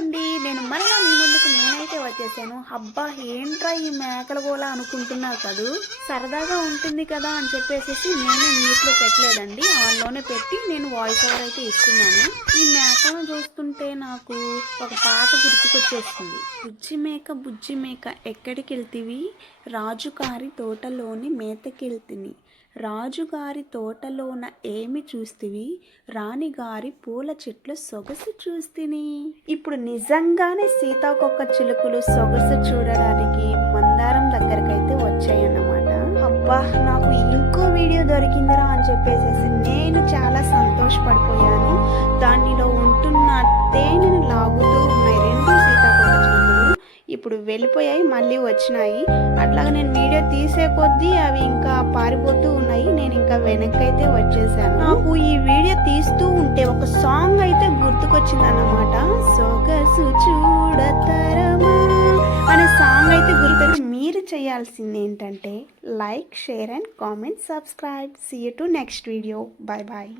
అండి, నేను మరలా మీ ముందుకు నేనైతే వచ్చేసాను. అబ్బా ఏంట్రా ఈ మేకల గోల అనుకుంటున్నారు కదూ. సరదాగా ఉంటుంది కదా అని చెప్పేసి నేనే మ్యూట్లో పెట్టలేదండి, ఆన్లోనే పెట్టి నేను వాయిస్ ఓవర్ అయితే ఇస్తున్నాను. ఈ మేకలను చూస్తుంటే నాకు ఒక పాట గుర్తుకొచ్చేస్తుంది. బుజ్జి మేక ఎక్కడికి వెళ్తివి, రాజుగారి తోటలోని మేతకెళ్తిని. రాజుగారి తోటలోన ఏమి చూస్తివి, రాణిగారి పూల చెట్లు సొగసు చూస్తిని. ఇప్పుడు నిజంగానే సీతాకొక చిలుకలు సొగసు చూడడానికి మందారం దగ్గరకైతే వచ్చాయన్నమాట. అబ్బా నాకు ఇంకో వీడియో దొరికిందిరా అని చెప్పేసి నేను చాలా సంతోషపడిపోయాను. దానిలో ఉంటున్న తేనెను లాగుతూ ఉన్నాయి రెండు సీతాకొక చిలుకలు. ఇప్పుడు వెళ్ళిపోయాయి, మళ్ళీ వచ్చినాయి. అట్లాగా నేను వీడియో తీసే కొద్దీ అవి ఇంకా పారిపోతూ ఉన్నాయి. నేను ఇంకా వెనక్కి అయితే వచ్చేసాను. నాకు ఈ వీడియో తీస్తూ ఉంటే ఒక సాంగ్ అయితే గుర్తుకొచ్చింది అన్నమాట. సొగసు చూడతరమా అనే సాంగ్ అయితే గుర్తొచ్చి. మీరు చేయాల్సింది ఏంటంటే like, share and comment, subscribe. See you to next video. Bye bye.